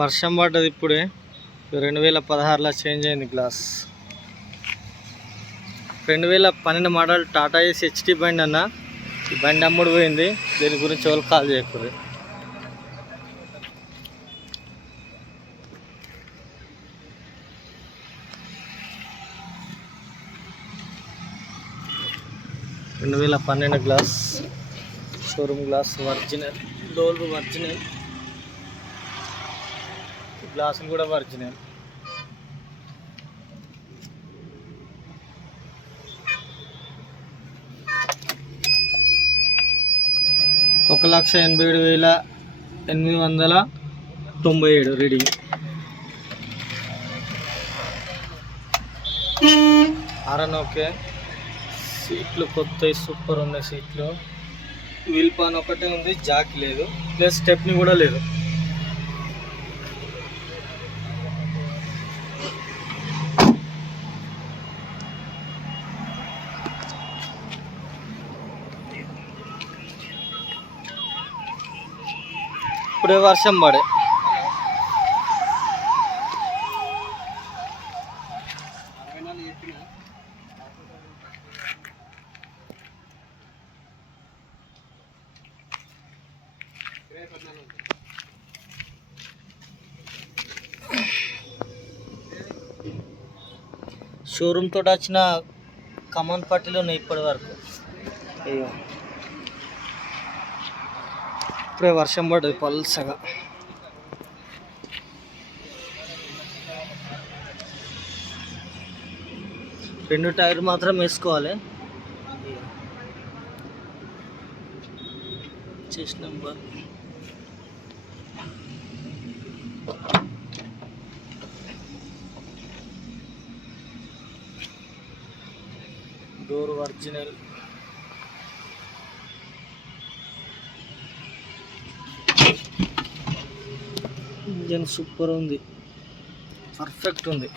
వర్షం పడ్డది ఇప్పుడే. 2016లో చేంజ్ అయింది గ్లాస్. 2012 మోడల్ టాటా ఏస్ హెచ్టీ బండి అన్న. ఈ బండి అమ్ముడు పోయింది. దీని గురించి వాళ్ళు కాల్ చేయకూడదు. Glass, showroom glass original, door original, గ్లాసులు కూడా ఒరిజినల్. $1,87,897 రీడింగ్. RN okay. సీట్లు కొత్తవి, సూపర్ ఉన్నాయి సీట్లు. వీల్ పాన్ ఒకటే ఉంది, జాక్ లేదు, ప్లస్ స్టెప్ని కూడా లేదు. ఇప్పుడే వర్షం పడే. షోరూమ్ తోటి వచ్చిన కమాన్ పట్టీలు ఉన్నాయి ఇప్పటి వరకు. ఇప్పుడే వర్షం పడ్డది పల్సగా. రెండు టైర్ మాత్రం వేసుకోవాలి. Chest number, door original, engine super ఉంది, పర్ఫెక్ట్ ఉంది.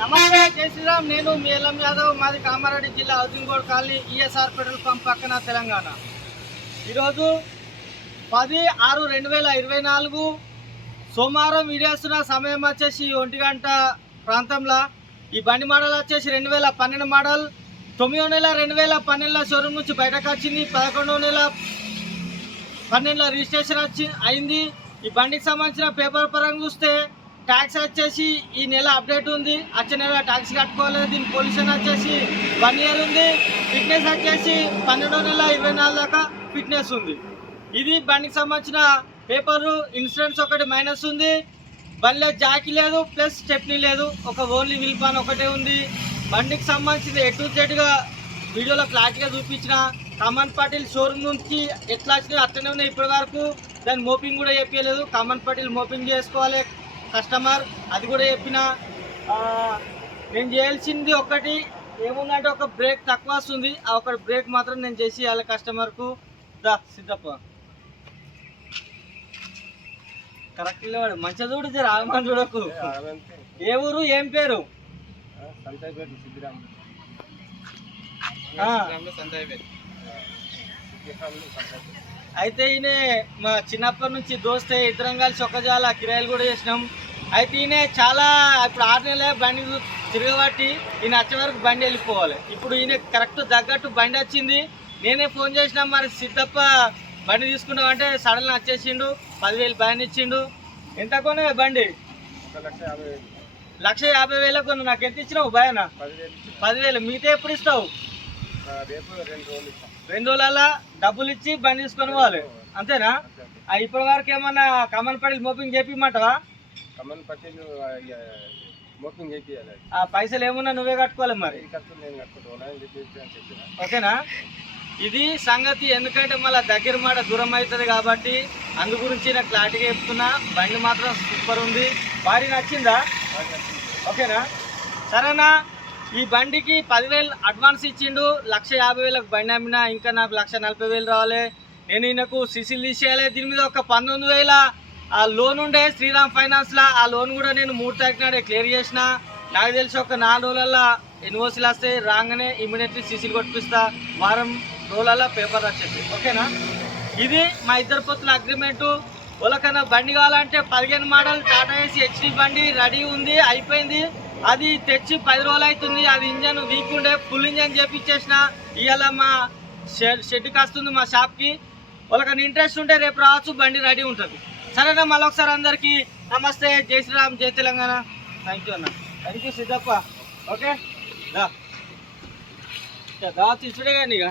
నమస్తే, జై శ్రీరామ్. నేను మీ ఎల్ఎం యాదవ్. మాది కామారెడ్డి జిల్లా housing board colony, ESR petrol pump పక్కన, తెలంగాణ. ఈరోజు 10/6/2024 సోమవారం వీడియోస్తున్న సమయం వచ్చేసి 1 గంట ప్రాంతంలో. ఈ బండి మోడల్ వచ్చేసి 2012 మోడల్. 9వ నెల 2012 షోరూమ్ నుంచి బయటకు వచ్చింది. 11వ నెల 12 రిజిస్ట్రేషన్ అయింది. ఈ బండికి సంబంధించిన పేపర్ పరంగా చూస్తే ట్యాక్స్ వచ్చేసి ఈ నెల అప్డేట్ ఉంది. వచ్చే నెల ట్యాక్స్ కట్టుకోలేదు. దీని పొల్యూషన్ వచ్చేసి 1 ఇయర్ ఉంది. ఫిట్నెస్ వచ్చేసి 12వ నెల 24 దాకా ఫిట్నెస్ ఉంది. ఇది బండికి సంబంధించిన పేపరు. ఇన్సూరెన్స్ ఒకటి మైనస్ ఉంది. బండిలో జాకీ లేదు, ప్లస్ స్టెప్నీ లేదు. ఒక ఓన్లీ వీల్ పాన్ ఒకటే ఉంది. బండికి సంబంధించిన A to Z వీడియోలో క్లారిటీగా చూపించిన. కామన్ పాటిల్ షోరూమ్ నుంచి ఎట్లా వచ్చినాయి అట్లనే ఉన్నాయి ఇప్పటి వరకు. దాని మోపింగ్ కూడా చెప్పలేదు. కామన్ పాటిల్ మోపింగ్ చేసుకోవాలి కస్టమర్, అది కూడా చెప్పిన. నేను చేయాల్సింది ఒకటి ఏముందంటే, ఒక బ్రేక్ తక్కువ వస్తుంది. ఆ ఒక బ్రేక్ మాత్రం నేను చేసి ఇవ్వాలి కస్టమర్కు. దా సిద్ధప్ప కరెక్ట్ లేవాడు, మంచిగా చూడు, రాగమని చూడకు. ఏ ఊరు, ఏం పేరు? అయితే ఈయన మా చిన్నప్పటి నుంచి దోస్తే, ఇద్దరం కలిసి ఒక్కజాల కిరాయిలు కూడా చేసినాం. అయితే ఈయన చాలా ఇప్పుడు 6 నెలల బండి తిరగబట్టి ఈయన వచ్చే వరకు బండి వెళ్ళిపోవాలి. ఇప్పుడు ఈయన కరెక్ట్ తగ్గట్టు బండి వచ్చింది. నేనే ఫోన్ చేసినా, మరి సిద్ధప్ప బండి తీసుకున్నామంటే సడన్గా వచ్చేసిండు. 10,000 బండి ఇచ్చిండు. ఎంత కొనే బండి? 1,50,000 కొను. నాకు ఎంత ఇచ్చినావు భయనా? 10,000. మిగతా ఎప్పుడు ఇస్తావు? 2 రోజులలో డబ్బులు ఇచ్చి బండి తీసుకొని పోవాలి, అంతేనా? ఇప్పటి వరకు ఏమన్నా కమన్ పటేల్ మోపింగ్ చేపిమంటావా? పైసలు ఏమన్నా నువ్వే కట్టుకోవాలి మరి, ఓకేనా? ఇది సంగతి. ఎందుకంటే మళ్ళీ దగ్గర మాట దూరం అవుతుంది కాబట్టి అందు గురించి నాకు క్లారిటీగా చెప్తున్నా. బండి మాత్రం సూపర్ ఉంది. బాడీ నచ్చిందా? ఓకేనా? సరేనా? ఈ బండికి 10,000 అడ్వాన్స్ ఇచ్చిండు. 1,50,000కు బండి అమ్మినా. ఇంకా నాకు 1,40,000 రావాలి. నేను ఈయనకు సిసిలు తీసేయాలి. దీని మీద ఒక 19,000 ఆ లోన్ ఉండే శ్రీరామ్ ఫైనాన్స్లో, ఆ లోన్ కూడా నేను 3 తారీఖు నాడే క్లియర్ చేసిన. నాకు తెలిసి ఒక 4 రోజులలో ఎన్ఓసీలు వస్తాయి. రాగానే ఇమీడియట్లీ సీసీలు కొట్టిస్తా. వారం రోజులలో పేపర్ వచ్చేసి ఓకేనా. ఇది మా ఇద్దరు పొత్తుల అగ్రిమెంటు. వాళ్ళకన్నా బండి కావాలంటే 15 మోడల్ టాటా ఏసీ హెచ్డి బండి రెడీ ఉంది, అయిపోయింది. అది తెచ్చి 10 రోజులు అవుతుంది. అది ఇంజన్ వీక్ ఉండే ఫుల్ ఇంజన్ చేపించేసిన. ఇవాళ మా షెడ్కి వస్తుంది మా షాప్కి. వాళ్ళకన్నా ఇంట్రెస్ట్ ఉంటే రేపు రావచ్చు, బండి రెడీ ఉంటుంది. సరేనా. మళ్ళీ ఒకసారి అందరికీ నమస్తే, జై శ్రీరామ్, జై తెలంగాణ. థ్యాంక్ యూ అన్న. Thank you Siddappa. ఓకే దా తీసుడే కానీ ఇక